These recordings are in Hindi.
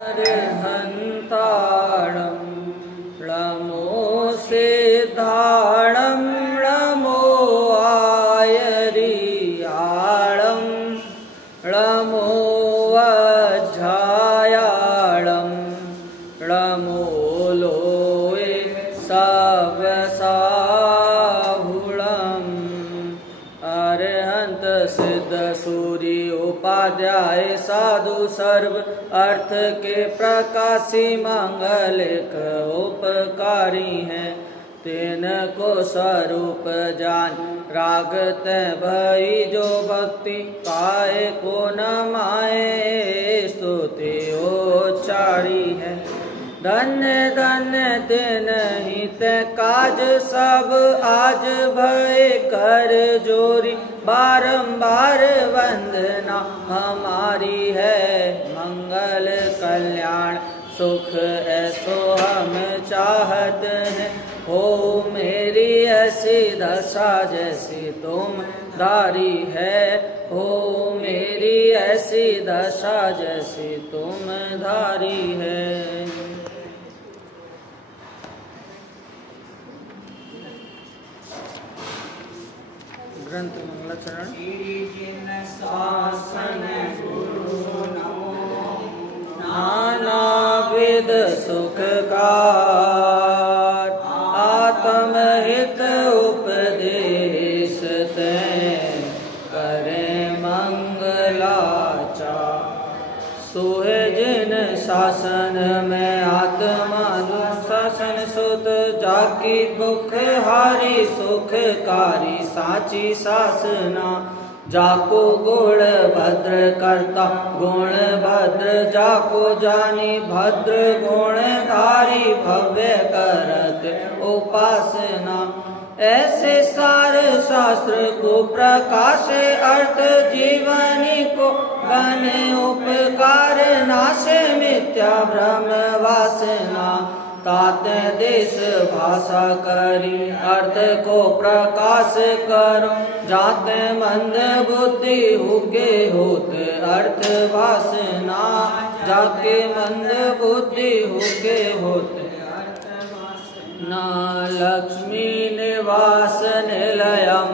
हन्ताणं ळमो सिद्धाणं ळमो आयरियाळं ळमो वज्झायाळं ळमो लोये सव्यसाहुळं अरहंत सिद्ध सूरी उपाध्याय साधु सर्व अर्थ के प्रकाशी मंगलिक उपकारी हैं। तेन को स्वरूप जान रागत भई जो भक्ति पाए को न माए स्तुति उच्चारी है। धन्य धन्य दिन हित काज सब आज भय कर जोरी बारंबार वंदना हमारी है। मंगल कल्याण सुख ऐसो हम चाहत हैं। हो मेरी ऐसी दशा जैसी तुम धारी है। हो मेरी ऐसी दशा जैसी तुम धारी है। ग्रंथ मंगलाचरण। शासन गुरु नानाविध सुखकार आत्महित उपदेश करे मंगलाचार। सोहे जिन शासन में आत्मानुशासन सुत जाकी भुख हारी सुखकारी साची शासना। जाको गुण भद्र करता गुण भद्र जाको जानी भद्र गुण धारी भव्य करत उपासना। ऐसे सार शास्त्र को प्रकाशे अर्थ जीवनी को बने उपकार नाशे मिथ्या भ्रम वासना। ताते देश भाषा करी अर्थ को प्रकाश करो जाते मंद बुद्धि हुके होत अर्थ वासना। जाके मंद बुद्धि हुके होत न लक्ष्मी निवास निलयं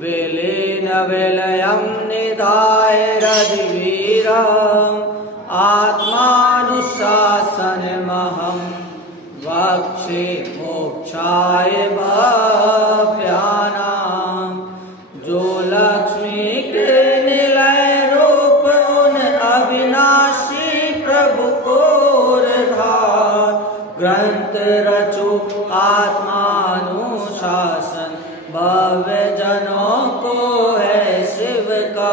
विलीन विलयं निधाय रधिवीरम् आत्मानुशासनमहं वक्षे मोक्षाय भव्यानां। जो लक्ष्मी के निलय रूप उन अविनाशी प्रभु को धार। ग्रंथ रचो आत्मानुशासन भव्य जनों को है शिवकार।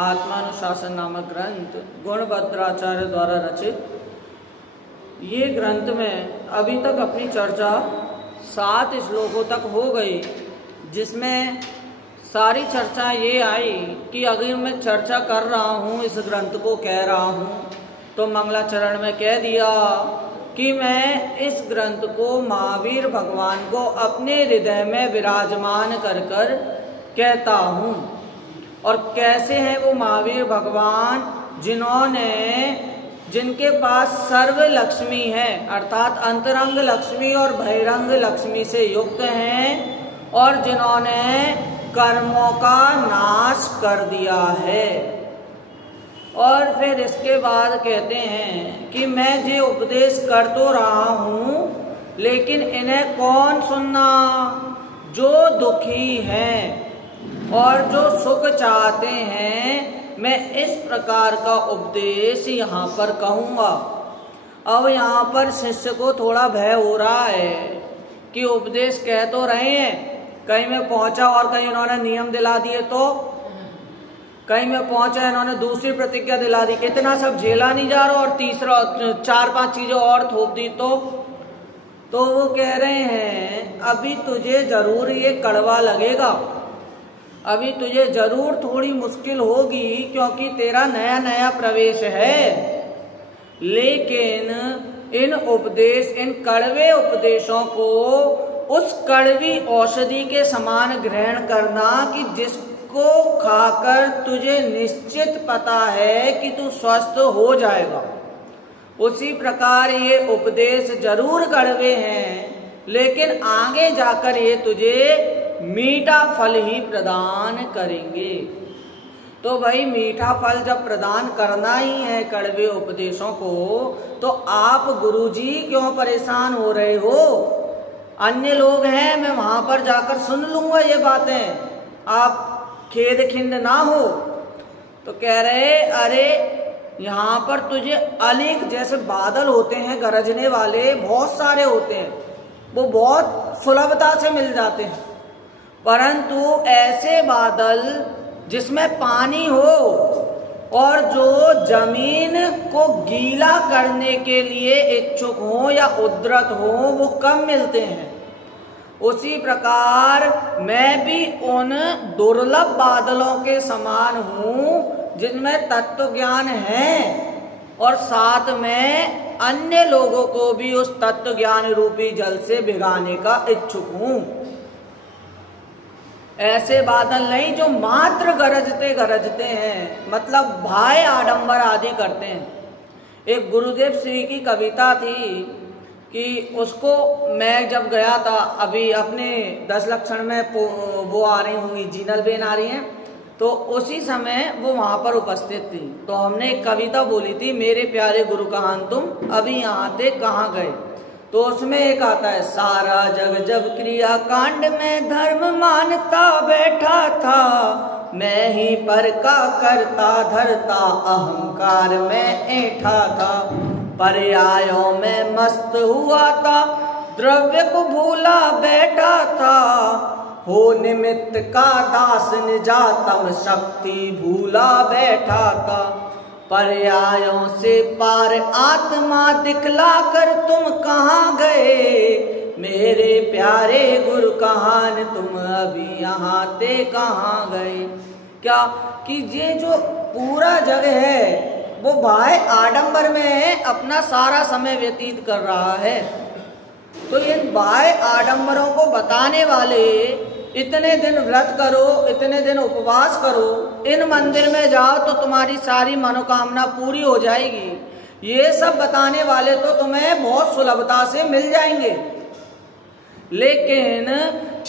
आत्मानुशासन नामक ग्रंथ गुणभद्राचार्य द्वारा रचित। ये ग्रंथ में अभी तक अपनी चर्चा 7 श्लोकों तक हो गई, जिसमें सारी चर्चा ये आई कि अगर मैं चर्चा कर रहा हूँ इस ग्रंथ को कह रहा हूँ तो मंगलाचरण में कह दिया कि मैं इस ग्रंथ को महावीर भगवान को अपने हृदय में विराजमान कर कर कहता हूँ। और कैसे हैं वो महावीर भगवान जिनके पास सर्व लक्ष्मी है अर्थात अंतरंग लक्ष्मी और बहिरंग लक्ष्मी से युक्त हैं और जिन्होंने कर्मों का नाश कर दिया है। और फिर इसके बाद कहते हैं कि मैं ये उपदेश कर तो रहा हूँ लेकिन इन्हें कौन सुनना? जो दुखी हैं और जो सुख चाहते हैं। मैं इस प्रकार का उपदेश यहाँ पर कहूँगा। अब यहाँ पर शिष्य को थोड़ा भय हो रहा है कि उपदेश कह तो रहे हैं, कहीं में पहुँचा और कहीं इन्होंने नियम दिला दिए तो, कहीं में पहुँचा इन्होंने दूसरी प्रतिज्ञा दिला दी, इतना सब झेला नहीं जा रहा और तीसरा 4-5 चीजें और थोप दी तो वो कह रहे हैं अभी तुझे जरूर ये कड़वा लगेगा, अभी तुझे जरूर थोड़ी मुश्किल होगी क्योंकि तेरा नया नया प्रवेश है। लेकिन इन कड़वे उपदेशों को उस कड़वी औषधि के समान ग्रहण करना कि जिसको खाकर तुझे निश्चित पता है कि तू स्वस्थ हो जाएगा। उसी प्रकार ये उपदेश जरूर कड़वे हैं, लेकिन आगे जाकर ये तुझे मीठा फल ही प्रदान करेंगे। तो भाई मीठा फल जब प्रदान करना ही है कड़वे उपदेशों को, तो आप गुरुजी क्यों परेशान हो रहे हो? अन्य लोग हैं, मैं वहां पर जाकर सुन लूंगा ये बातें, आप खेद खिंड ना हो। तो कह रहे अरे यहाँ पर तुझे अनेक जैसे बादल होते हैं गरजने वाले, बहुत सारे होते हैं, वो बहुत सुलभता से मिल जाते हैं, परंतु ऐसे बादल जिसमें पानी हो और जो जमीन को गीला करने के लिए इच्छुक हो या उद्रत हो, वो कम मिलते हैं। उसी प्रकार मैं भी उन दुर्लभ बादलों के समान हूं जिनमें तत्व ज्ञान है और साथ में अन्य लोगों को भी उस तत्व ज्ञान रूपी जल से भिगाने का इच्छुक हूं। ऐसे बादल नहीं जो मात्र गरजते गरजते हैं, मतलब भाई आडंबर आदि करते हैं। एक गुरुदेव श्री की कविता थी कि उसको मैं जब गया था, अभी अपने 10 लक्षण में वो आ रही होंगी, जीनल बेन आ रही हैं, तो उसी समय वो वहां पर उपस्थित थी। तो हमने एक कविता बोली थी, मेरे प्यारे गुरु कहान तुम अभी यहाँ थे कहाँ गए। तो उसमें एक आता है, सारा जग जब क्रिया कांड में धर्म मानता बैठा था, मैं ही पर का करता धरता अहंकार में ऐठा था, पर्यायों में मस्त हुआ था द्रव्य को भूला बैठा था, हो निमित्त का दास निजातम शक्ति भूला बैठा था, पर्यायों से पार आत्मा दिखला कर तुम कहाँ गए, मेरे प्यारे गुरु कहान तुम अभी यहाँ थे कहाँ गए। क्या कि ये जो पूरा जग है वो भाई आडंबर में अपना सारा समय व्यतीत कर रहा है। तो इन भाई आडंबरों को बताने वाले, इतने दिन व्रत करो, इतने दिन उपवास करो, इन मंदिर में जाओ तो तुम्हारी सारी मनोकामना पूरी हो जाएगी, ये सब बताने वाले तो तुम्हें बहुत सुलभता से मिल जाएंगे। लेकिन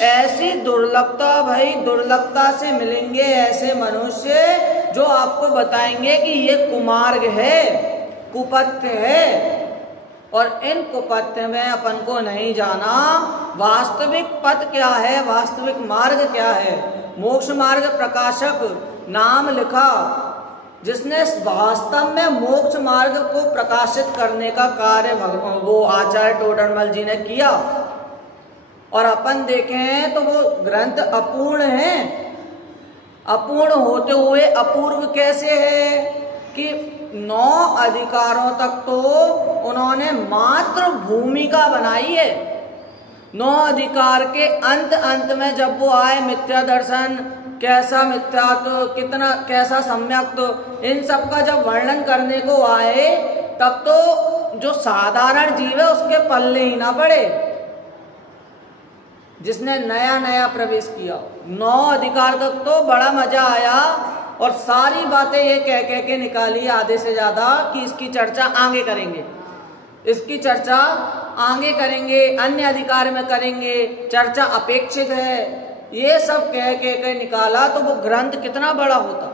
ऐसी दुर्लभता, भाई दुर्लभता से मिलेंगे ऐसे मनुष्य जो आपको बताएंगे कि ये कुमार्ग है, कुपथ्य है, और इन कुपथ्य में अपन को नहीं जाना। वास्तविक पथ क्या है, वास्तविक मार्ग क्या है? मोक्ष मार्ग प्रकाशक नाम लिखा, जिसने वास्तव में मोक्ष मार्ग को प्रकाशित करने का कार्य वो आचार्य टोडरमल जी ने किया। और अपन देखें तो वो ग्रंथ अपूर्ण है। अपूर्ण होते हुए अपूर्व कैसे है कि 9 अधिकारों तक तो उन्होंने मात्र भूमिका बनाई है। 9 अधिकार के अंत में जब वो आए, मिथ्या दर्शन कैसा मिथ्यात्व, कितना कैसा सम्यक्त्व, इन सब का जब वर्णन करने को आए, तब तो जो साधारण जीव है उसके पल्ले ही ना पड़े, जिसने नया नया प्रवेश किया। 9 अधिकार तक तो बड़ा मजा आया और सारी बातें ये कह के निकाली आधे से ज्यादा कि इसकी चर्चा आगे करेंगे, इसकी चर्चा आगे करेंगे, अन्य अधिकार में करेंगे, चर्चा अपेक्षित है, ये सब कह के निकाला तो वो ग्रंथ कितना बड़ा होता।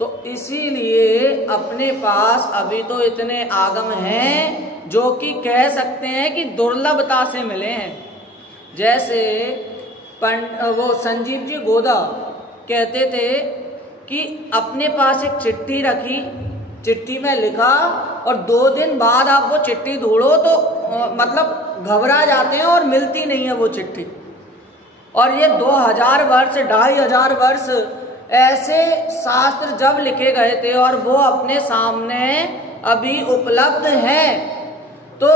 तो इसीलिए अपने पास अभी तो इतने आगम हैं जो कि कह सकते हैं कि दुर्लभता से मिले हैं। जैसे वो संजीव जी गोदा कहते थे कि अपने पास एक चिट्ठी रखी, चिट्ठी में लिखा और 2 दिन बाद आप वो चिट्ठी ढूंढो तो मतलब घबरा जाते हैं और मिलती नहीं है वो चिट्ठी। और ये 2000 वर्ष 2500 वर्ष ऐसे शास्त्र जब लिखे गए थे और वो अपने सामने अभी उपलब्ध हैं, तो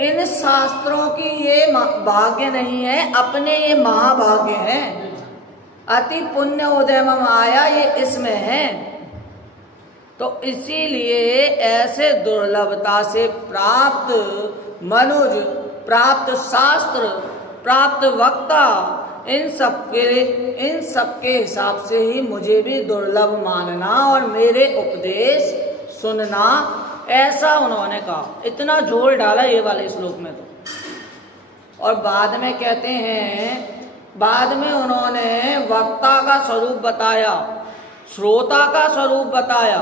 इन शास्त्रों की ये भाग्य नहीं है, अपने ये महाभाग्य हैं। अति पुण्य उदयमम आया, ये इसमें है। तो इसीलिए ऐसे दुर्लभता से प्राप्त मनुज, प्राप्त शास्त्र, प्राप्त वक्ता, इन सबके हिसाब से ही मुझे भी दुर्लभ मानना और मेरे उपदेश सुनना, ऐसा उन्होंने कहा। इतना जोर डाला ये वाले श्लोक में तो। और बाद में कहते हैं, बाद में उन्होंने वक्ता का स्वरूप बताया, श्रोता का स्वरूप बताया।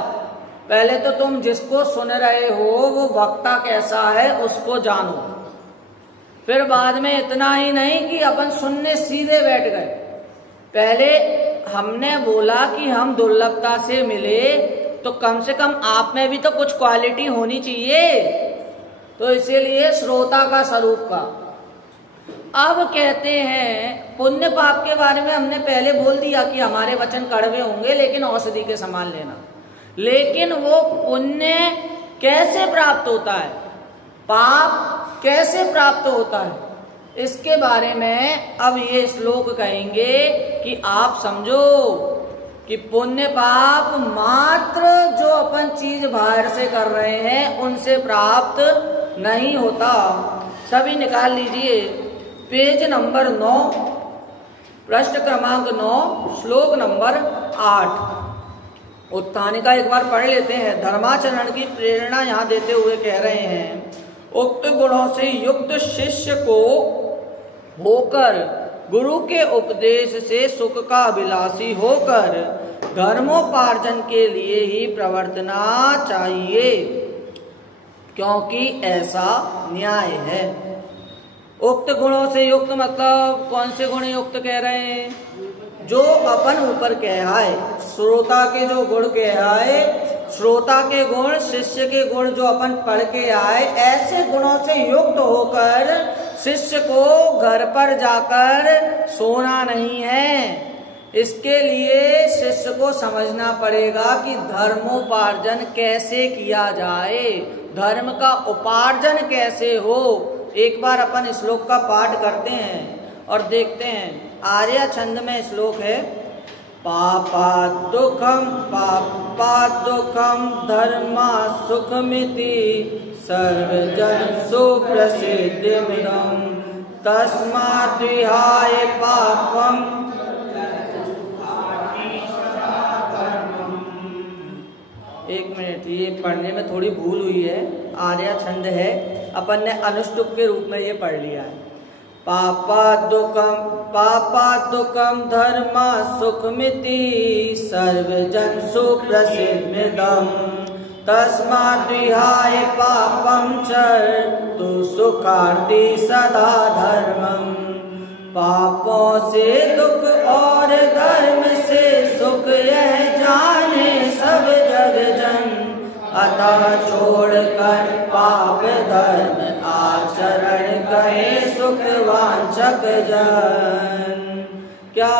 पहले तो तुम जिसको सुन रहे हो वो वक्ता कैसा है उसको जानो। फिर बाद में इतना ही नहीं कि अपन सुनने सीधे बैठ गए, पहले हमने बोला कि हम दुर्लभता से मिले तो कम से कम आप में भी तो कुछ क्वालिटी होनी चाहिए, तो इसीलिए श्रोता का स्वरूप का। अब कहते हैं पुण्य पाप के बारे में हमने पहले बोल दिया कि हमारे वचन कड़वे होंगे लेकिन औषधि के समान लेना। लेकिन वो पुण्य कैसे प्राप्त होता है, पाप कैसे प्राप्त होता है, इसके बारे में अब ये श्लोक कहेंगे कि आप समझो कि पुण्य पाप मात्र जो अपन चीज बाहर से कर रहे हैं उनसे प्राप्त नहीं होता। सभी निकाल लीजिए पेज नंबर 9, पृष्ठ क्रमांक 9, श्लोक नंबर 8। उत्थानिका एक बार पढ़ लेते हैं। धर्माचरण की प्रेरणा यहाँ देते हुए कह रहे हैं, उक्त गुणों से युक्त शिष्य को होकर, गुरु के उपदेश से सुख का अभिलाषी होकर धर्मोपार्जन के लिए ही प्रवर्तना चाहिए, क्योंकि ऐसा न्याय है। उक्त गुणों से युक्त मतलब कौन से गुण युक्त कह रहे हैं? जो अपन ऊपर कहा है, श्रोता के जो गुण कहा है, श्रोता के गुण, शिष्य के गुण जो अपन पढ़ के आए, ऐसे गुणों से युक्त होकर शिष्य को घर पर जाकर सोना नहीं है। इसके लिए शिष्य को समझना पड़ेगा कि धर्मोपार्जन कैसे किया जाए, धर्म का उपार्जन कैसे हो। एक बार अपन श्लोक का पाठ करते हैं और देखते हैं। आर्य छंद में श्लोक है, पापा दुखम धर्मा सुखमिति सर्वजन सुप्रसिद्धिमिदं तस्मात् विहाय पापम। एक मिनट, ये पढ़ने में थोड़ी भूल हुई है। आर्य छंद है, अपन ने अनुष्टुप के रूप में ये पढ़ लिया है। पापा दुखम धर्मा सुखमिति सर्वजन सुप्रसिद्धिमिदं तस्मात् विहाय पापं चरतु सुखार्ति सदा धर्मम्। पापों से दुख और धर्म से सुख यह जाने सब जग जन, अतः छोड़कर पाप धर्म आचरण कहे सुख वांछक जन। क्या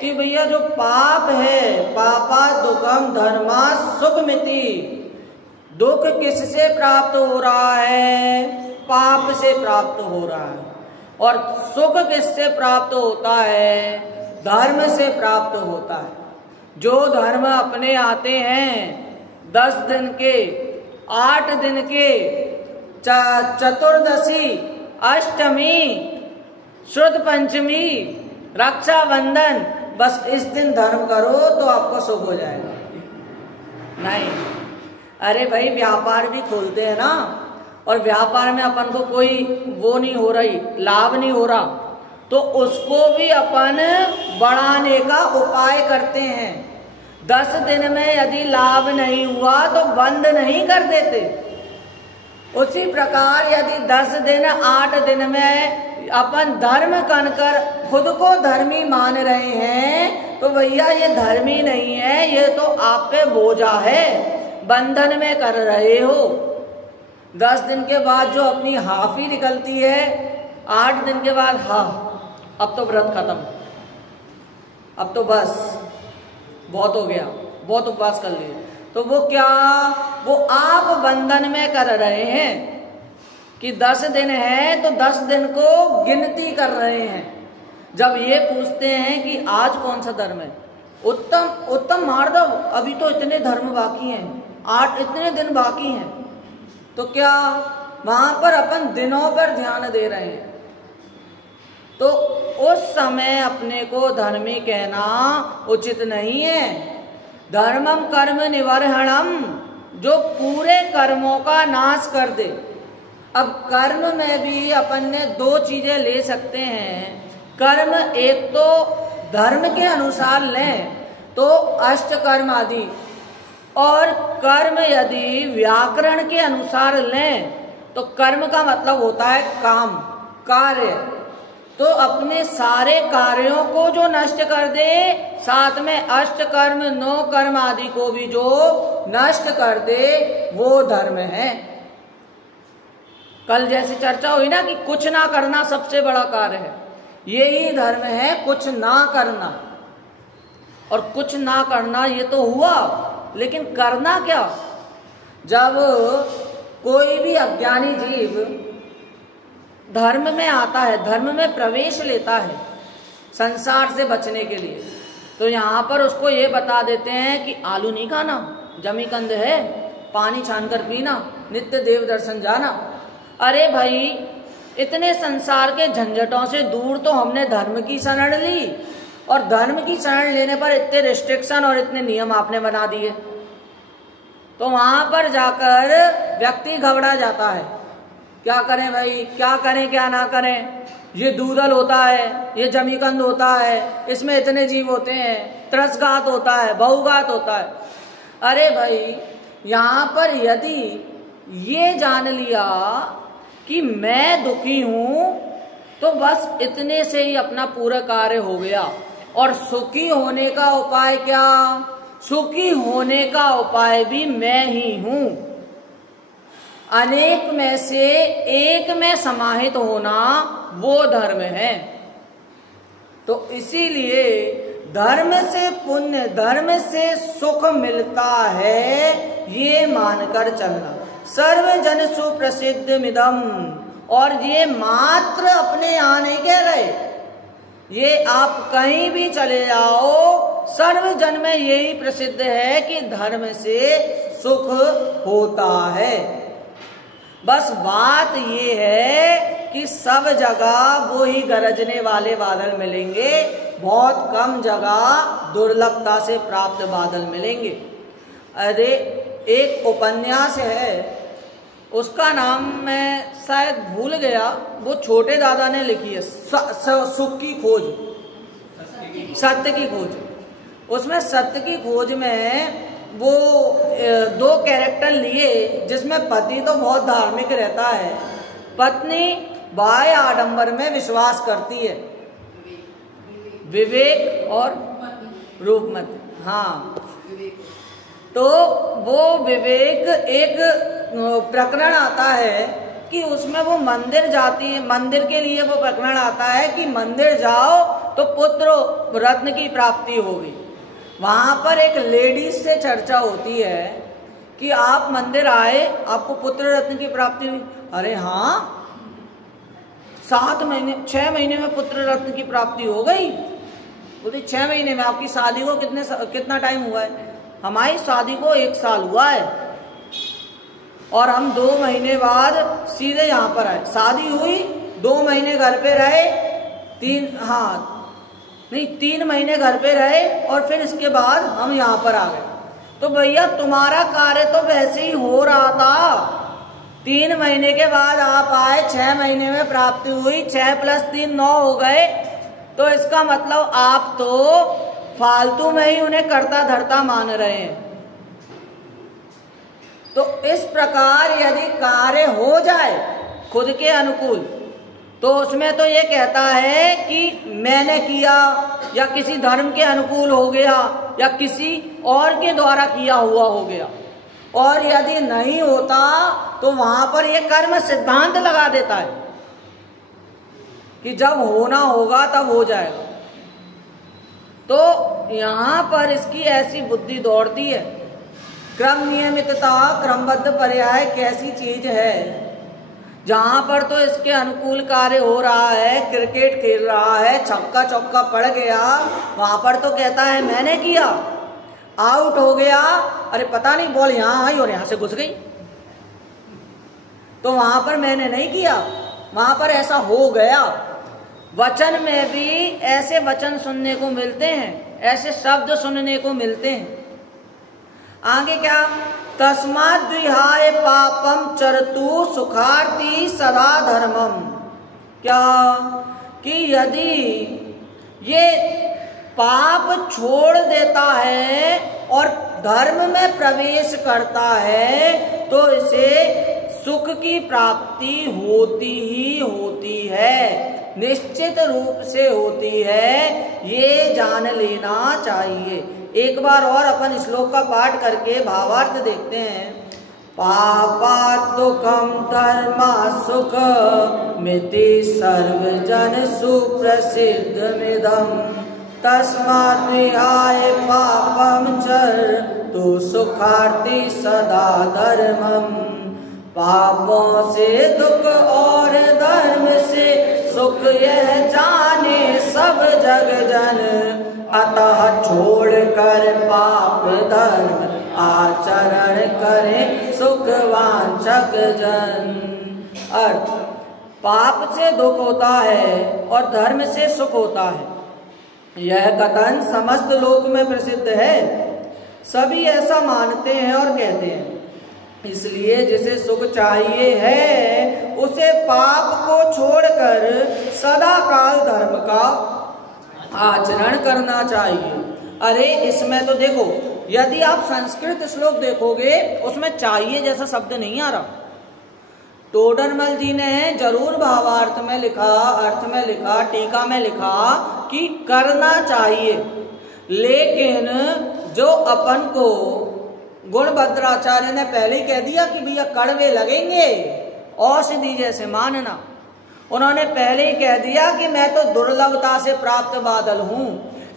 कि भैया जो पाप है, पापा दुखम धर्मा सुखमिति, दुख किससे प्राप्त हो रहा है? पाप से प्राप्त हो रहा है। और सुख किससे प्राप्त होता है? धर्म से प्राप्त होता है। जो धर्म अपने आते हैं 10 दिन के, 8 दिन के, चतुर्दशी, अष्टमी, शुद्ध पंचमी, रक्षाबंधन, बस इस दिन धर्म करो तो आपको सुख हो जाएगा। नहीं, अरे भाई व्यापार भी खोलते हैं ना, और व्यापार में अपन को कोई वो नहीं हो रही, लाभ नहीं हो रहा, तो उसको भी अपन बढ़ाने का उपाय करते हैं। 10 दिन में यदि लाभ नहीं हुआ तो बंद नहीं कर देते। उसी प्रकार यदि 10 दिन 8 दिन में अपन धर्म कर खुद को धर्मी मान रहे हैं तो भैया ये धर्मी नहीं है, ये तो आप पे बोझा है, बंधन में कर रहे हो। 10 दिन के बाद जो अपनी हाफी निकलती है, 8 दिन के बाद हाँ अब तो व्रत खत्म, अब तो बस बहुत हो गया, बहुत उपवास कर लिए, तो वो क्या, वो आप बंधन में कर रहे हैं कि 10 दिन है तो 10 दिन को गिनती कर रहे हैं। जब ये पूछते हैं कि आज कौन सा धर्म है, उत्तम मार्दव, अभी तो इतने धर्म बाकी हैं, 8 इतने दिन बाकी हैं, तो क्या वहां पर अपन दिनों पर ध्यान दे रहे हैं। तो उस समय अपने को धर्मी कहना उचित नहीं है। धर्मम कर्म निवर्हणम, जो पूरे कर्मों का नाश कर दे। अब कर्म में भी अपन ने दो चीजें ले सकते हैं। कर्म एक तो धर्म के अनुसार लें तो अष्ट कर्म आदि, और कर्म यदि व्याकरण के अनुसार लें तो कर्म का मतलब होता है काम, कार्य। तो अपने सारे कार्यों को जो नष्ट कर दे, साथ में अष्ट कर्म 9 कर्म आदि को भी जो नष्ट कर दे, वो धर्म है। कल जैसी चर्चा हुई ना कि कुछ ना करना सबसे बड़ा कार्य है, यही धर्म है, कुछ ना करना। और कुछ ना करना ये तो हुआ, लेकिन करना क्या? जब कोई भी अज्ञानी जीव धर्म में आता है, धर्म में प्रवेश लेता है संसार से बचने के लिए, तो यहाँ पर उसको ये बता देते हैं कि आलू नहीं खाना, जमीकंद है, पानी छानकर पीना, नित्य देव दर्शन जाना। अरे भाई, इतने संसार के झंझटों से दूर तो हमने धर्म की शरण ली, और धर्म की शरण लेने पर इतने रिस्ट्रिक्शन और इतने नियम आपने बना दिए, तो वहां पर जाकर व्यक्ति घबरा जाता है। क्या करें भाई, क्या करें क्या ना करें, ये दूधल होता है, ये जमीकंद होता है, इसमें इतने जीव होते हैं, त्रसघात होता है, बहुघात होता है। अरे भाई, यहाँ पर यदि ये जान लिया कि मैं दुखी हूं, तो बस इतने से ही अपना पूरा कार्य हो गया। और सुखी होने का उपाय क्या? सुखी होने का उपाय भी मैं ही हूं। अनेक में से एक में समाहित होना वो धर्म है। तो इसीलिए धर्म से पुण्य, धर्म से सुख मिलता है, ये मानकर चलना। सर्वजन सुप्रसिद्ध मिदम, और ये मात्र अपने यहाँ नहीं कह रहे, ये आप कहीं भी चले जाओ, सर्वजन में यही प्रसिद्ध है कि धर्म से सुख होता है। बस बात ये है कि सब जगह वो ही गरजने वाले बादल मिलेंगे, बहुत कम जगह दुर्लभता से प्राप्त बादल मिलेंगे। अरे एक उपन्यास है, उसका नाम मैं शायद भूल गया, वो छोटे दादा ने लिखी है, सुख की खोज, सत्य की खोज। उसमें सत्य की खोज में वो 2 कैरेक्टर लिए, जिसमें पति तो बहुत धार्मिक रहता है, पत्नी बाह्य आडंबर में विश्वास करती है, विवेक और रूपमती। हाँ, तो वो विवेक, एक प्रकरण आता है कि उसमें वो मंदिर जाती है, मंदिर के लिए वो प्रकरण आता है कि मंदिर जाओ तो पुत्र रत्न की प्राप्ति होगी। वहां पर एक लेडीज से चर्चा होती है कि आप मंदिर आए, आपको पुत्र रत्न की प्राप्ति हुई। अरे हाँ, 7 महीने 6 महीने में पुत्र रत्न की प्राप्ति हो गई। बोलते 6 महीने में? आपकी शादी को कितना टाइम हुआ है? हमारी शादी को 1 साल हुआ है, और हम 2 महीने बाद सीधे यहाँ पर आए। शादी हुई, 2 महीने घर पे रहे, 3 महीने घर पे रहे, और फिर इसके बाद हम यहाँ पर आ गए। तो भैया, तुम्हारा कार्य तो वैसे ही हो रहा था। 3 महीने के बाद आप आए, 6 महीने में प्राप्ति हुई, 6 + 3 9 हो गए। तो इसका मतलब आप तो फालतू में ही उन्हें करता धरता मान रहे हैं। तो इस प्रकार यदि कार्य हो जाए खुद के अनुकूल, तो उसमें तो ये कहता है कि मैंने किया, या किसी धर्म के अनुकूल हो गया, या किसी और के द्वारा किया हुआ हो गया। और यदि नहीं होता तो वहां पर ये कर्म सिद्धांत लगा देता है कि जब होना होगा तब हो जाएगा। तो यहाँ पर इसकी ऐसी बुद्धि दौड़ती है। क्रम नियमितता, क्रमबद्ध पर्याय कैसी चीज है? जहां पर तो इसके अनुकूल कार्य हो रहा है, क्रिकेट खेल रहा है, छक्का चौका पड़ गया, वहां पर तो कहता है मैंने किया, आउट हो गया, अरे पता नहीं बॉल यहां आई और यहां से घुस गई, तो वहां पर मैंने नहीं किया, वहां पर ऐसा हो गया। वचन में भी ऐसे वचन सुनने को मिलते हैं, ऐसे शब्द सुनने को मिलते हैं। आगे क्या, तस्माद् विहाय पापम चरतु सुखार्थी सदा धर्मम। क्या कि यदि ये पाप छोड़ देता है और धर्म में प्रवेश करता है तो इसे सुख की प्राप्ति होती ही होती है, निश्चित रूप से होती है, ये जान लेना चाहिए। एक बार और अपन श्लोक का पाठ करके भावार्थ देखते हैं। पापात् दुःखं धर्मा सुख मिति सर्वजन सुप्रसिद्धमिदं तस्माद् विहाय पापं चरतु सुखार्थी सदा धर्मम्। पापों से दुख और धर्म से सुख यह जाने सब जग जन, अतः छोड़ कर पाप धर्म आचरण करें सुख वांछक जन। अर्थ, पाप से दुख होता है और धर्म से सुख होता है, यह कथन समस्त लोक में प्रसिद्ध है। सभी ऐसा मानते हैं और कहते हैं। इसलिए जिसे सुख चाहिए है उसे पाप को छोड़कर सदा काल धर्म का आचरण करना चाहिए। अरे इसमें तो देखो, यदि आप संस्कृत श्लोक देखोगे उसमें चाहिए जैसा शब्द नहीं आ रहा। टोडरमल जी ने जरूर भावार्थ में लिखा, अर्थ में लिखा, टीका में लिखा कि करना चाहिए, लेकिन जो अपन को गुणभद्राचार्य ने पहले ही कह दिया कि भैया कड़वे लगेंगे, औषधि जैसे मानना। उन्होंने पहले ही कह दिया कि मैं तो दुर्लभता से प्राप्त बादल हूं।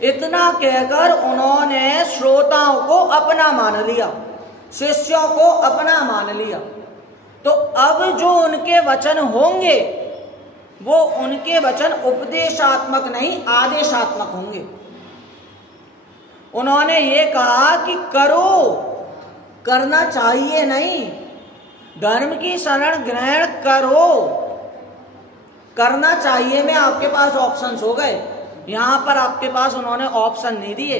इतना कहकर उन्होंने श्रोताओं को अपना मान लिया, शिष्यों को अपना मान लिया। तो अब जो उनके वचन होंगे वो उनके वचन उपदेशात्मक नहीं आदेशात्मक होंगे। उन्होंने ये कहा कि करो, करना चाहिए नहीं, धर्म की शरण ग्रहण करो। करना चाहिए में आपके पास ऑप्शंस हो गए, यहां पर आपके पास उन्होंने ऑप्शन नहीं दिए,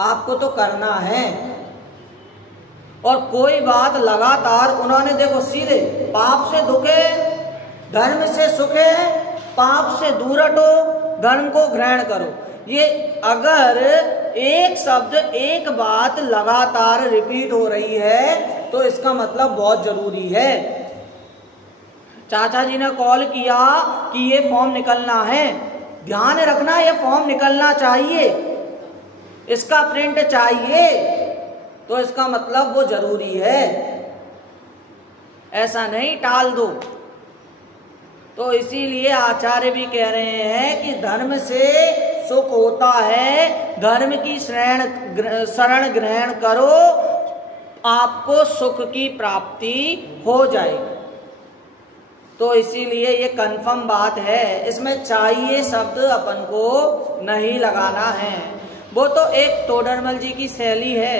आपको तो करना है। और कोई बात लगातार उन्होंने देखो सीधे, पाप से दुख है, धर्म से सुख है, पाप से दूर हटो, धर्म को ग्रहण करो। ये अगर एक शब्द एक बात लगातार रिपीट हो रही है तो इसका मतलब बहुत जरूरी है। चाचा जी ने कॉल किया कि ये फॉर्म निकलना है, ध्यान रखना ये फॉर्म निकलना चाहिए, इसका प्रिंट चाहिए, तो इसका मतलब वो जरूरी है, ऐसा नहीं टाल दो। तो इसीलिए आचार्य भी कह रहे हैं कि धर्म से सुख होता है, धर्म की शरण ग्रहण करो, आपको सुख की प्राप्ति हो जाएगी। तो इसीलिए ये कंफर्म बात है, इसमें चाहिए शब्द अपन को नहीं लगाना है। वो तो एक टोडरमल जी की शैली है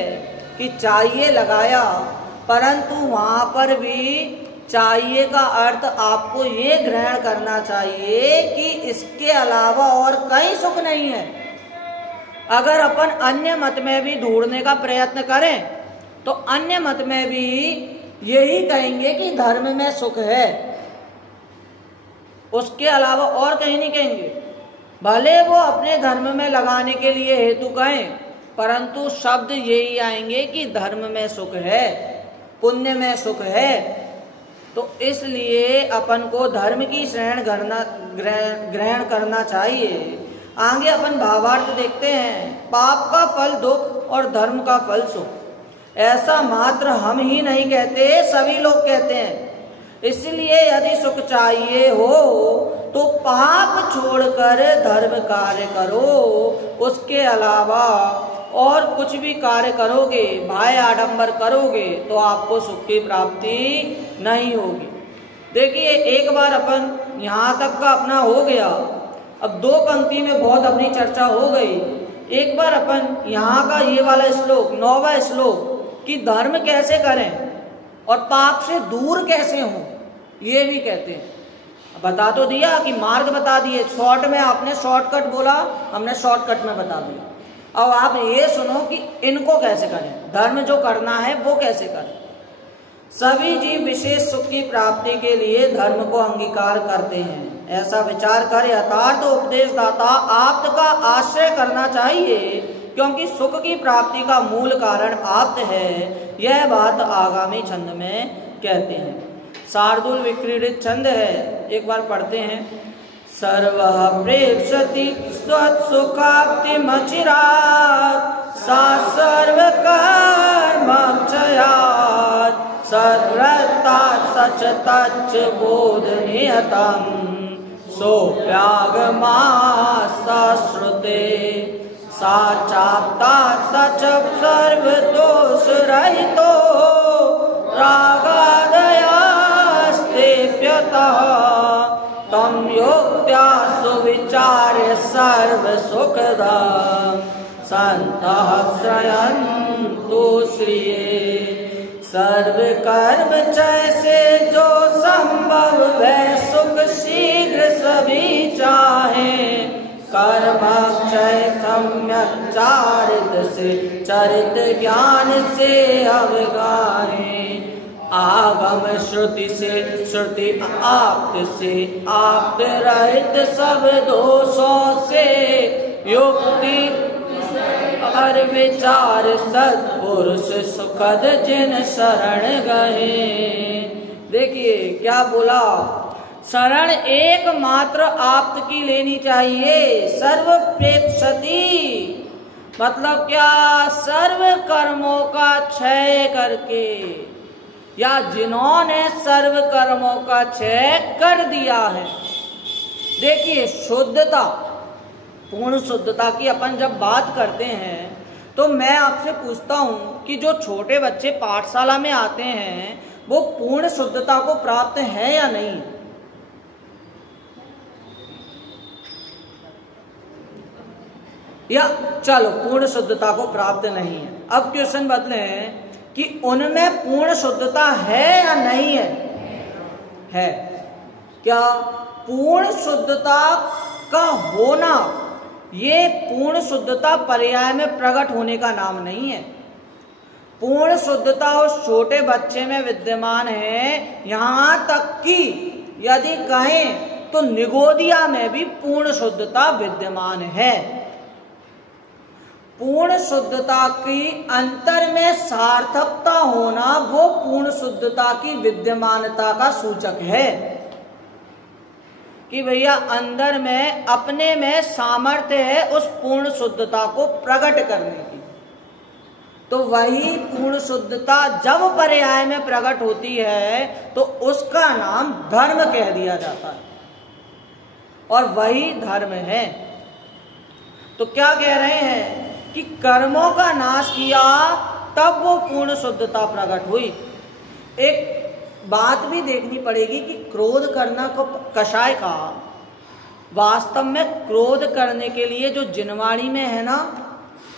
कि चाहिए लगाया, परंतु वहां पर भी चाहिए का अर्थ आपको ये ग्रहण करना चाहिए कि इसके अलावा और कहीं सुख नहीं है। अगर अपन अन्य मत में भी ढूंढने का प्रयत्न करें तो अन्य मत में भी यही कहेंगे कि धर्म में सुख है, उसके अलावा और कहीं नहीं कहेंगे। भले वो अपने धर्म में लगाने के लिए हेतु कहें, परंतु शब्द यही आएंगे कि धर्म में सुख है, पुण्य में सुख है। तो इसलिए अपन को धर्म की शरण ग्रहण करना चाहिए। आगे अपन भावार्थ देखते हैं। पाप का फल दुख और धर्म का फल सुख, ऐसा मात्र हम ही नहीं कहते, सभी लोग कहते हैं। इसलिए यदि सुख चाहिए हो तो पाप छोड़कर धर्म कार्य करो, उसके अलावा और कुछ भी कार्य करोगे, भाई आडंबर करोगे तो आपको सुख की प्राप्ति नहीं होगी। देखिए एक बार अपन यहाँ तक का अपना हो गया, अब दो पंक्ति में बहुत अपनी चर्चा हो गई। एक बार अपन यहाँ का ये वाला श्लोक, 9वां श्लोक, कि धर्म कैसे करें और पाप से दूर कैसे हों, ये भी कहते हैं। बता तो दिया कि मार्ग बता दिए, शॉर्ट में आपने शॉर्टकट बोला, हमने शॉर्टकट में बता दिया। अब आप ये सुनो कि इनको कैसे करें, धर्म जो करना है वो कैसे करें। सभी जीव विशेष सुख की प्राप्ति के लिए धर्म को अंगीकार करते हैं, ऐसा विचार कर यथार्थ उपदेश दाता आप्त का आश्रय करना चाहिए, क्योंकि सुख की प्राप्ति का मूल कारण आप्त है। यह बात आगामी छंद में कहते हैं। शार्दूल विक्रीडित छंद है, एक बार पढ़ते हैं। सर्वः प्रेप्स्यति स्वत्सुखाप्तिमचिरात् सा सर्वकर्मक्षयात् सद्वृत्तात् सचतच्च बोधनियतं सोऽप्यागमास्सश्रुते सा चाप्ता सच सर्वदोषरहितो रागादयास्तेऽप्यतः तं योक्त्या सुविचार्य सर्वसुखदं सन्तः श्रयन्तु श्रिये। सर्वकर्म चय से जो संभव वह सुख शीघ्र सभी चाहे, कर्मक्षय सम्यक चारित से चरित ज्ञान से अवगाहे। आगम श्रुति से श्रुति आप्त से आप्त रहित सब दोषों से युक्ति और विचार सत्पुरुष सुखद जिन शरण गए। देखिए क्या बोला, शरण एकमात्र आप्त की लेनी चाहिए। सर्व प्रेप्स्यति मतलब क्या, सर्व कर्मों का क्षय करके, या जिन्होंने सर्व कर्मों का क्षय कर दिया है। देखिए शुद्धता, पूर्ण शुद्धता की अपन जब बात करते हैं तो मैं आपसे पूछता हूं कि जो छोटे बच्चे पाठशाला में आते हैं वो पूर्ण शुद्धता को प्राप्त है या नहीं? या चलो पूर्ण शुद्धता को प्राप्त नहीं है। अब क्वेश्चन बदले हैं कि उनमें पूर्ण शुद्धता है या नहीं है? है। क्या पूर्ण शुद्धता का होना ये पूर्ण शुद्धता पर्याय में प्रकट होने का नाम नहीं है। पूर्ण शुद्धता उस छोटे बच्चे में विद्यमान है, यहां तक कि यदि कहें तो निगोदिया में भी पूर्ण शुद्धता विद्यमान है। पूर्ण शुद्धता की अंतर में सार्थकता होना वो पूर्ण शुद्धता की विद्यमानता का सूचक है कि भैया अंदर में अपने में सामर्थ्य है उस पूर्ण शुद्धता को प्रकट करने की। तो वही पूर्ण शुद्धता जब पर्याय में प्रकट होती है तो उसका नाम धर्म कह दिया जाता है, और वही धर्म है। तो क्या कह रहे हैं कि कर्मों का नाश किया तब वो पूर्ण शुद्धता प्रकट हुई। एक बात भी देखनी पड़ेगी कि क्रोध करना को कषाय का, वास्तव में क्रोध करने के लिए जो जिनवाणी में है ना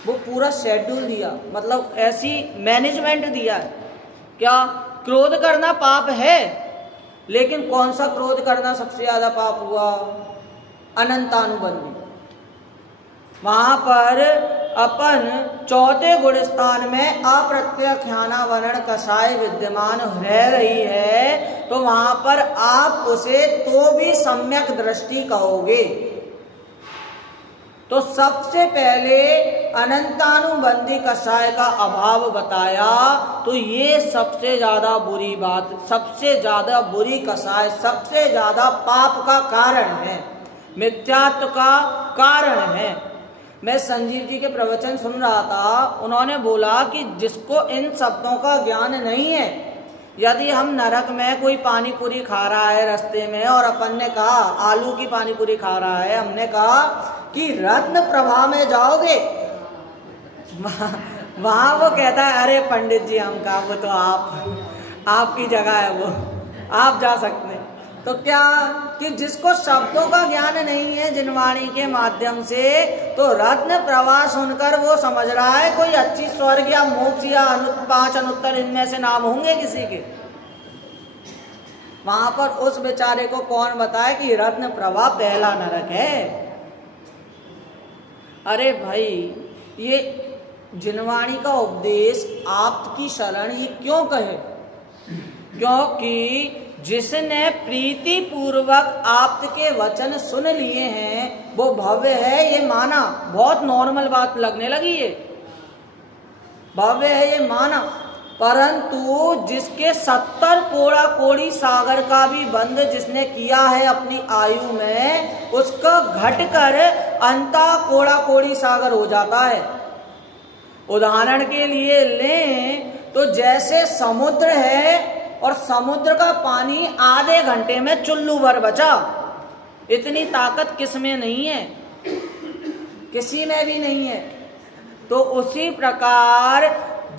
वो पूरा शेड्यूल दिया, मतलब ऐसी मैनेजमेंट दिया है। क्या क्रोध करना पाप है? लेकिन कौन सा क्रोध करना सबसे ज्यादा पाप हुआ? अनंतानुबंधी। वहां पर अपन चौथे गुण स्थान में अप्रत्यख्यानावरण कषाय विद्यमान रह रही है, तो वहां पर आप उसे तो भी सम्यक दृष्टि कहोगे। तो सबसे पहले अनंतानुबंधी कषाय का अभाव बताया, तो ये सबसे ज्यादा बुरी बात, सबसे ज्यादा बुरी कषाय, सबसे ज्यादा पाप का कारण है, मिथ्यात्व का कारण है। मैं संजीव जी के प्रवचन सुन रहा था, उन्होंने बोला कि जिसको इन शब्दों का ज्ञान नहीं है, यदि हम नरक में कोई पानी पूरी खा रहा है रास्ते में और अपन ने कहा आलू की पानी पूरी खा रहा है, हमने कहा कि रत्न प्रभा में जाओगे, वहां वो कहता है अरे पंडित जी हम कहा वो तो आपकी जगह है, वो आप जा सकते हैं। तो क्या कि जिसको शब्दों का ज्ञान नहीं है जिनवाणी के माध्यम से, तो रत्न प्रवाह सुनकर वो समझ रहा है कोई अच्छी स्वर्ग या मोक्ष या 5 अनुत्तर इनमें से नाम होंगे किसी के। वहां पर उस बेचारे को कौन बताए कि रत्न प्रभा पहला नरक है। अरे भाई, ये जिनवाणी का उपदेश आप्त की शरण ये क्यों कहे? क्योंकि जिसने प्रीति पूर्वक आप्त के वचन सुन लिए हैं वो भव्य है, ये माना। बहुत नॉर्मल बात लगने लगी ये, भव्य है ये माना। परंतु जिसके 70 कोड़ा कोड़ी सागर का भी बंद जिसने किया है अपनी आयु में, उसका घटकर अंता कोड़ा कोड़ी सागर हो जाता है। उदाहरण के लिए लें तो जैसे समुद्र है और समुद्र का पानी आधे घंटे में चुल्लू भर बचा, इतनी ताकत किस में नहीं है? किसी में भी नहीं है। तो उसी प्रकार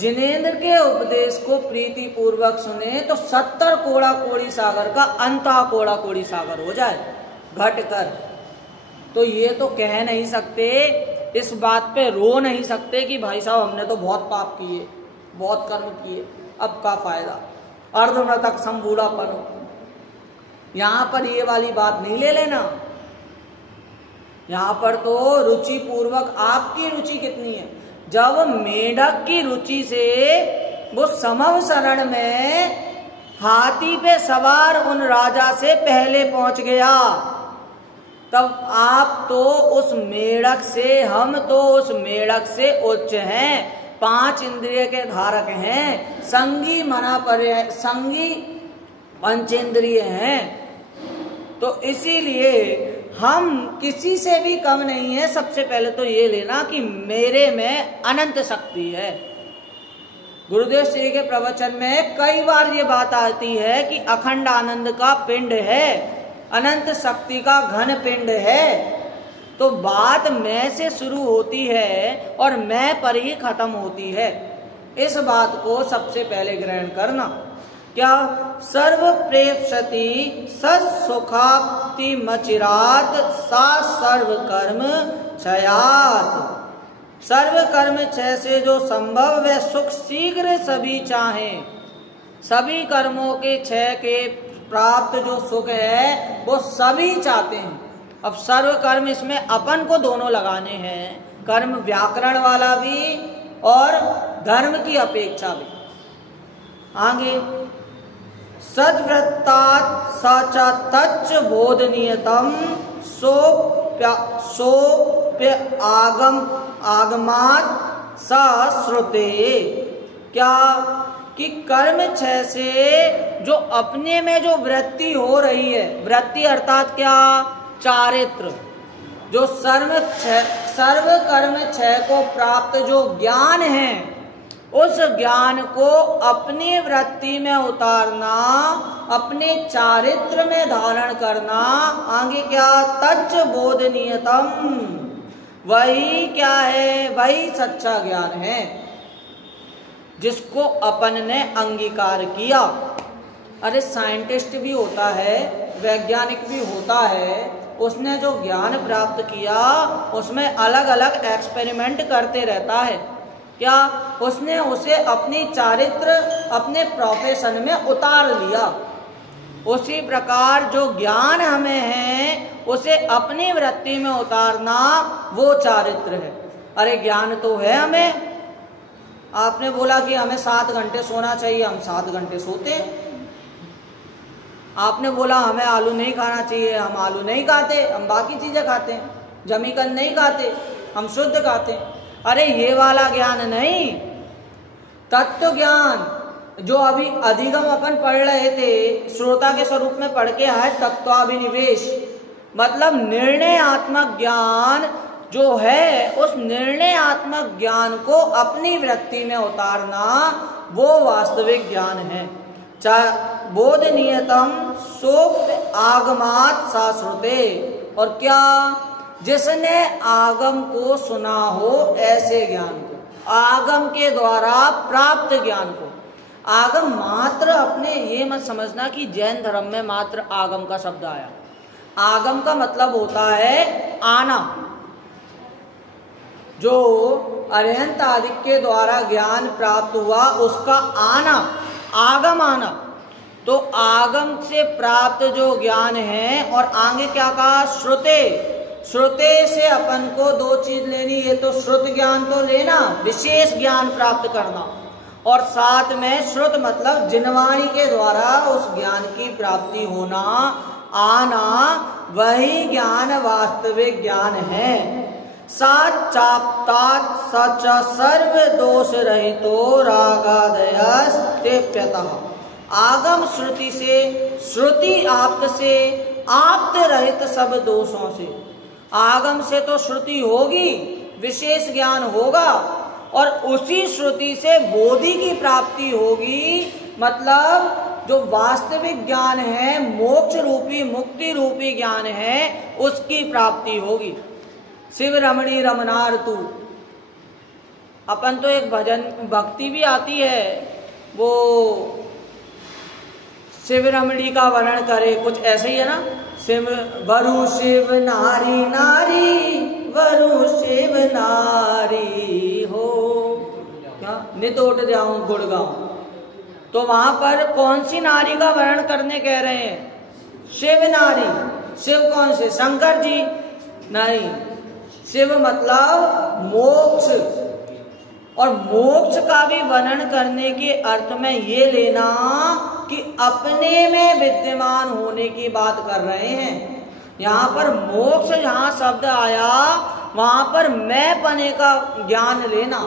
जिनेंद्र के उपदेश को प्रीति पूर्वक सुने तो 70 कोड़ा कोड़ी सागर का अंता कोड़ा कोड़ी सागर हो जाए घट कर। तो ये तो कह नहीं सकते, इस बात पे रो नहीं सकते कि भाई साहब हमने तो बहुत पाप किए, बहुत कर्म किए, अब का फायदा, अर्धमृतक संबूढ़ापन। यहां पर ये वाली बात नहीं ले लेना। यहां पर तो रुचि पूर्वक, आपकी रुचि कितनी है? जब मेढक की रुचि से वो समव शरण में हाथी पे सवार उन राजा से पहले पहुंच गया, तब आप तो उस मेढक से, हम तो उस मेढक से उच्च हैं, 5 इंद्रिय के धारक हैं, संगी मना पर्याय, संगी पंचेंद्रिय हैं। तो इसीलिए हम किसी से भी कम नहीं है। सबसे पहले तो ये लेना कि मेरे में अनंत शक्ति है। गुरुदेव श्री के प्रवचन में कई बार ये बात आती है कि अखंड आनंद का पिंड है, अनंत शक्ति का घन पिंड है। तो बात मैं से शुरू होती है और मैं पर ही खत्म होती है। इस बात को सबसे पहले ग्रहण करना। क्या सर्व प्रेप्सति सत्सुखाप्ति मचिरात सा सर्व कर्म क्षयात। सर्व कर्म क्षय से जो संभव व सुख शीघ्र सभी चाहें। सभी कर्मों के क्षय के प्राप्त जो सुख है वो सभी चाहते हैं। अब सर्व कर्म इसमें अपन को दोनों लगाने हैं, कर्म व्याकरण वाला भी और धर्म की अपेक्षा भी। आगे सद्वृत्तात् साचा तच्च बोधनीयतम सोप्य आगमात् सा श्रुते। क्या कि कर्म क्षय से जो अपने में जो वृत्ति हो रही है, वृत्ति अर्थात क्या? चारित्र। जो सर्व कर्म क्षय को प्राप्त जो ज्ञान है, उस ज्ञान को अपनी वृत्ति में उतारना, अपने चारित्र में धारण करना। आगे क्या? तच्च बोधनीयतम। वही क्या है? वही सच्चा ज्ञान है जिसको अपन ने अंगीकार किया। अरे साइंटिस्ट भी होता है, वैज्ञानिक भी होता है, उसने जो ज्ञान प्राप्त किया उसमें अलग अलग एक्सपेरिमेंट करते रहता है। क्या? उसने उसे अपनी चारित्र, अपने प्रोफेशन में उतार लिया। उसी प्रकार जो ज्ञान हमें है उसे अपनी वृत्ति में उतारना वो चारित्र है। अरे ज्ञान तो है हमें। आपने बोला कि हमें 7 घंटे सोना चाहिए, हम 7 घंटे सोते हैं। आपने बोला हमें आलू नहीं खाना चाहिए, हम आलू नहीं खाते, हम बाकी चीजें खाते हैं। जमीकंद नहीं खाते, हम शुद्ध खाते हैं। अरे ये वाला ज्ञान नहीं, तत्व ज्ञान जो अभी अधिगम अपन पढ़ रहे थे, श्रोता के स्वरूप में पढ़ के है तत्वाभिनिवेश, मतलब निर्णयात्मक ज्ञान जो है, उस निर्णयात्मक ज्ञान को अपनी वृत्ति में उतारना वो वास्तविक ज्ञान है। बोधनीयतम सोप्य आगमात् सा श्रुते। और क्या? जिसने आगम को सुना हो ऐसे ज्ञान को, आगम के द्वारा प्राप्त ज्ञान को। आगम मात्र, अपने ये मत समझना कि जैन धर्म में मात्र आगम का शब्द आया। आगम का मतलब होता है आना। जो अरिहंत आदि के द्वारा ज्ञान प्राप्त हुआ उसका आना, आगम आना। तो आगम से प्राप्त जो ज्ञान है, और आगे क्या कहा, श्रुते, श्रुते से अपन को दो चीज लेनी है, तो श्रुत ज्ञान तो लेना, विशेष ज्ञान प्राप्त करना, और साथ में श्रुत मतलब जिनवाणी के द्वारा उस ज्ञान की प्राप्ति होना, आना, वही ज्ञान वास्तविक ज्ञान है। साचाप्तात सच सर्व दोष रहितो रागादयस्तेप्यतः। आगम श्रुति से, श्रुति आप्त से, आप्त रहित सब दोषों से। आगम से तो श्रुति होगी, विशेष ज्ञान होगा, और उसी श्रुति से बोधि की प्राप्ति होगी, मतलब जो वास्तविक ज्ञान है, मोक्ष रूपी, मुक्ति रूपी ज्ञान है, उसकी प्राप्ति होगी। शिव रमणी रमनार तू, अपन तो एक भजन भक्ति भी आती है, वो शिव रमणी का वर्णन करे, कुछ ऐसे ही है ना, शिव वरु शिव नारी नारी वरु शिव नारी हो, क्या नित उठ जाऊं गुड़ गाऊं। तो वहां पर कौन सी नारी का वर्णन करने कह रहे हैं, शिव नारी। शिव कौन से, शंकर जी नहीं, शिव मतलब मोक्ष, और मोक्ष का भी वर्णन करने के अर्थ में ये लेना कि अपने में विद्यमान होने की बात कर रहे हैं। यहाँ पर मोक्ष जहाँ शब्द आया, वहां पर मैं पने का ज्ञान लेना,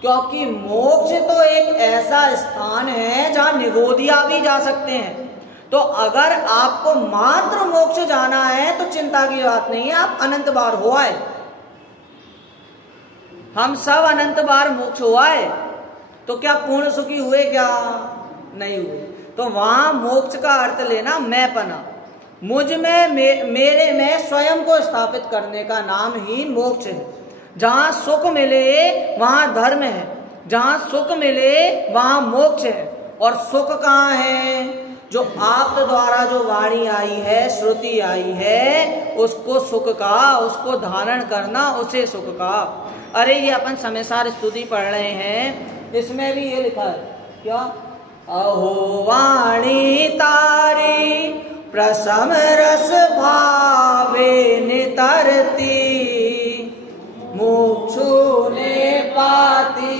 क्योंकि मोक्ष तो एक ऐसा स्थान है जहाँ निगोदिया भी जा सकते हैं। तो अगर आपको मात्र मोक्ष जाना है तो चिंता की बात नहीं है, आप अनंत बार हो आए, हम सब अनंत बार मोक्ष हुआ है, तो क्या पूर्ण सुखी हुए, क्या नहीं हुए। तो वहां मोक्ष का अर्थ लेना मैं पना, मुझ में, मेरे में स्वयं को स्थापित करने का नाम ही मोक्ष है। जहां सुख मिले वहां धर्म है, जहां सुख मिले वहां मोक्ष है। और सुख कहाँ है, जो आप द्वारा जो वाणी आई है, श्रुति आई है, उसको सुख कहा, उसको धारण करना, उसे सुख कहा। अरे ये अपन समयसार स्तुति पढ़ रहे हैं, इसमें भी ये लिखा है क्या, अहो वाणी तारी प्रसम रस भावे नितरती, मुक्षु ने पाती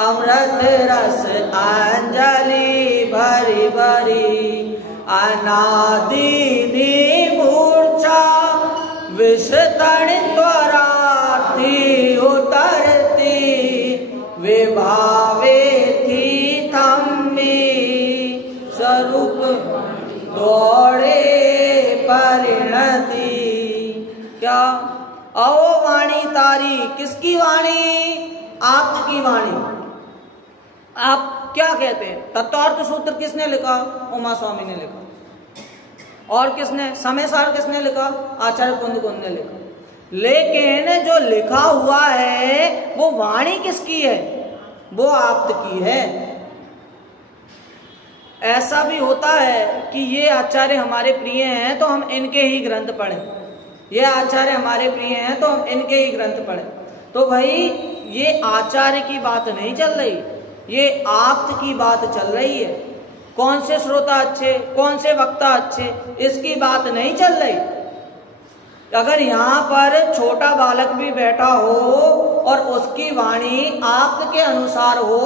अमृत रस अंजलि भरी भरी, अनादि मूर्छा विषतण त्वरा थी उतरती, विभावे थी थम्मी स्वरूप दौड़े परिणति। क्या, ओ वाणी तारी, किसकी वाणी, आपकी वाणी। आप क्या कहते हैं, तत्वार्थ सूत्र किसने लिखा, उमा स्वामी ने लिखा, और किसने, समयसार किसने लिखा, आचार्य कुंद कुंद ने लिखा। लेकिन जो लिखा हुआ है वो वाणी किसकी है, वो आप्त की है। ऐसा भी होता है कि ये आचार्य हमारे प्रिय हैं तो हम इनके ही ग्रंथ पढ़ें, ये आचार्य हमारे प्रिय हैं तो हम इनके ही ग्रंथ पढ़ें। तो भाई ये आचार्य की बात नहीं चल रही, ये आप्त की बात चल रही है। कौन से श्रोता अच्छे, कौन से वक्ता अच्छे, इसकी बात नहीं चल रही। अगर यहाँ पर छोटा बालक भी बैठा हो और उसकी वाणी आप्त के अनुसार हो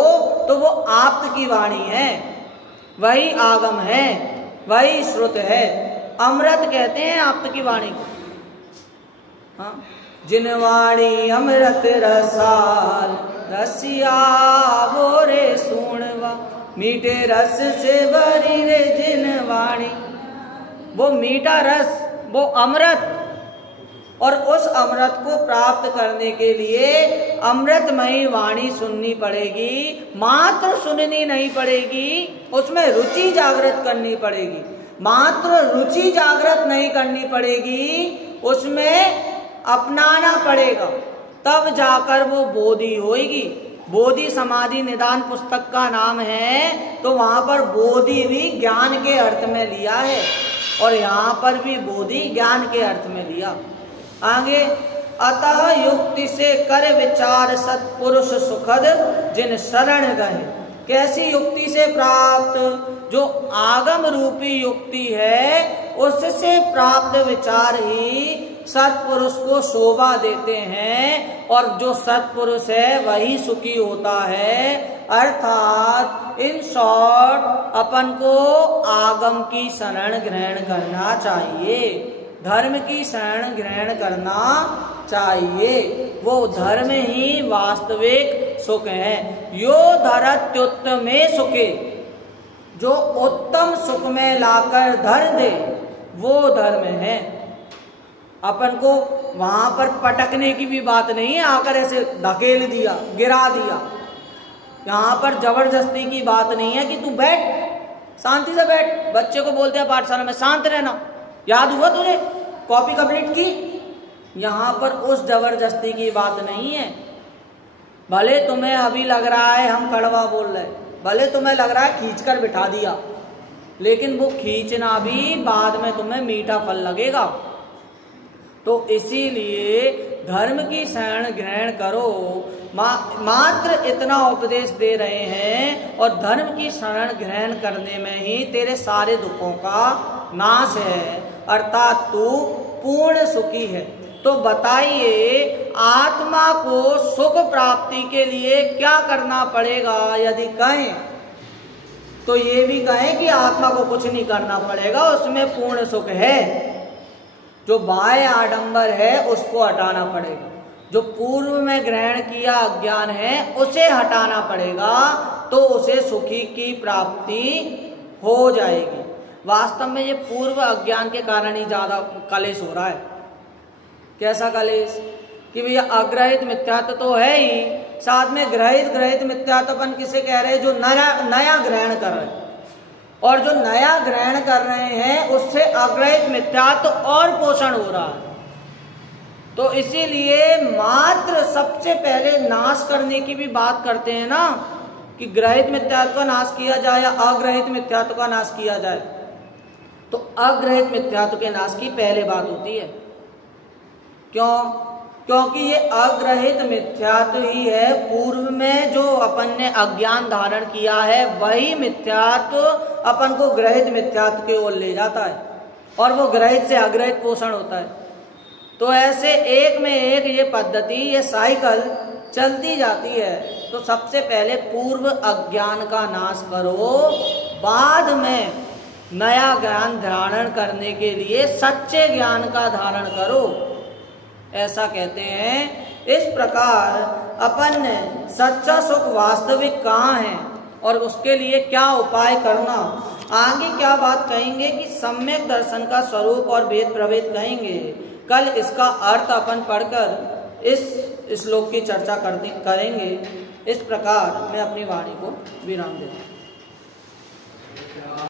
तो वो आप्त की वाणी है, वही आगम है, वही श्रुत है। अमृत कहते हैं आप्त की वाणी को। हाँ, जिन वाणी अमृत रसाल रसिया वो रे सुनवा, मीठे रस से भरी रे जिन वाणी। वो मीठा रस, वो अमृत, और उस अमृत को प्राप्त करने के लिए अमृतमयी वाणी सुननी पड़ेगी। मात्र सुननी नहीं पड़ेगी, उसमें रुचि जागृत करनी पड़ेगी। मात्र रुचि जागृत नहीं करनी पड़ेगी, उसमें अपनाना पड़ेगा, तब जाकर वो बोधि होगी। बोधि समाधि निदान पुस्तक का नाम है, तो वहां पर बोधि भी ज्ञान के अर्थ में लिया है, और यहाँ पर भी बोधि ज्ञान के अर्थ में लिया। आगे, अतः युक्ति से कर विचार सत्पुरुष सुखद जिन शरण गए। कैसी युक्ति से प्राप्त, जो आगम रूपी युक्ति है उससे प्राप्त विचार ही सत्पुरुष को शोभा देते हैं, और जो सत्पुरुष है वही सुखी होता है। अर्थात इन शॉर्ट अपन को आगम की शरण ग्रहण करना चाहिए, धर्म की शरण ग्रहण करना चाहिए। वो धर्म ही वास्तविक सुख है। यो धरत्युत्तमे सुखे, जो उत्तम सुख में लाकर धर दे वो धर्म है। अपन को वहां पर पटकने की भी बात नहीं है, आकर ऐसे धकेल दिया, गिरा दिया। यहाँ पर जबरदस्ती की बात नहीं है कि तू बैठ, शांति से बैठ। बच्चे को बोलते हैं पाठशाला में शांत रहना, याद हुआ तुझे, कॉपी कंप्लीट की। यहाँ पर उस जबरदस्ती की बात नहीं है। भले तुम्हें अभी लग रहा है हम कड़वा बोल रहे, भले तुम्हें लग रहा है खींचकर बिठा दिया, लेकिन वो खींचना भी बाद में तुम्हें मीठा फल लगेगा। तो इसीलिए धर्म की शरण ग्रहण करो। मात्र इतना उपदेश दे रहे हैं, और धर्म की शरण ग्रहण करने में ही तेरे सारे दुखों का नाश है, अर्थात तू पूर्ण सुखी है। तो बताइए आत्मा को सुख प्राप्ति के लिए क्या करना पड़ेगा? यदि कहें तो ये भी कहें कि आत्मा को कुछ नहीं करना पड़ेगा, उसमें पूर्ण सुख है। जो बाह्य आडंबर है उसको हटाना पड़ेगा, जो पूर्व में ग्रहण किया अज्ञान है उसे हटाना पड़ेगा, तो उसे सुखी की प्राप्ति हो जाएगी। वास्तव में ये पूर्व अज्ञान के कारण ही ज्यादा कलेश हो रहा है। कैसा कलेश? कि भैया अग्रहित मिथ्यात्व तो है ही, साथ में ग्रहित मिथ्यात्वपन किसे कह रहे हैं? जो नया ग्रहण कर रहे हैं, और जो नया ग्रहण कर रहे हैं उससे अग्रहित मिथ्यात्व और पोषण हो रहा है। तो इसीलिए मात्र सबसे पहले नाश करने की भी बात करते हैं ना, कि ग्रहित मिथ्यात्व का नाश किया जाए या अग्रहित मिथ्यात्व का नाश किया जाए। तो अग्रहित मिथ्यात्व के नाश की पहले बात होती है। क्यों? क्योंकि ये अग्रहित मिथ्यात्व ही है। पूर्व में जो अपन ने अज्ञान धारण किया है वही मिथ्यात्व अपन को ग्रहित मिथ्यात्व की ओर ले जाता है, और वो ग्रहित से अग्रहित पोषण होता है। तो ऐसे एक में एक ये पद्धति, ये साइकिल चलती जाती है। तो सबसे पहले पूर्व अज्ञान का नाश करो, बाद में नया ज्ञान धारण करने के लिए सच्चे ज्ञान का धारण करो, ऐसा कहते हैं। इस प्रकार अपन ने सच्चा सुख वास्तविक कहाँ है और उसके लिए क्या उपाय करना, आगे क्या बात कहेंगे कि सम्यक दर्शन का स्वरूप और भेद प्रभेद कहेंगे। कल इसका अर्थ अपन पढ़कर इस श्लोक की चर्चा करेंगे। इस प्रकार मैं अपनी वाणी को विराम देता हूँ।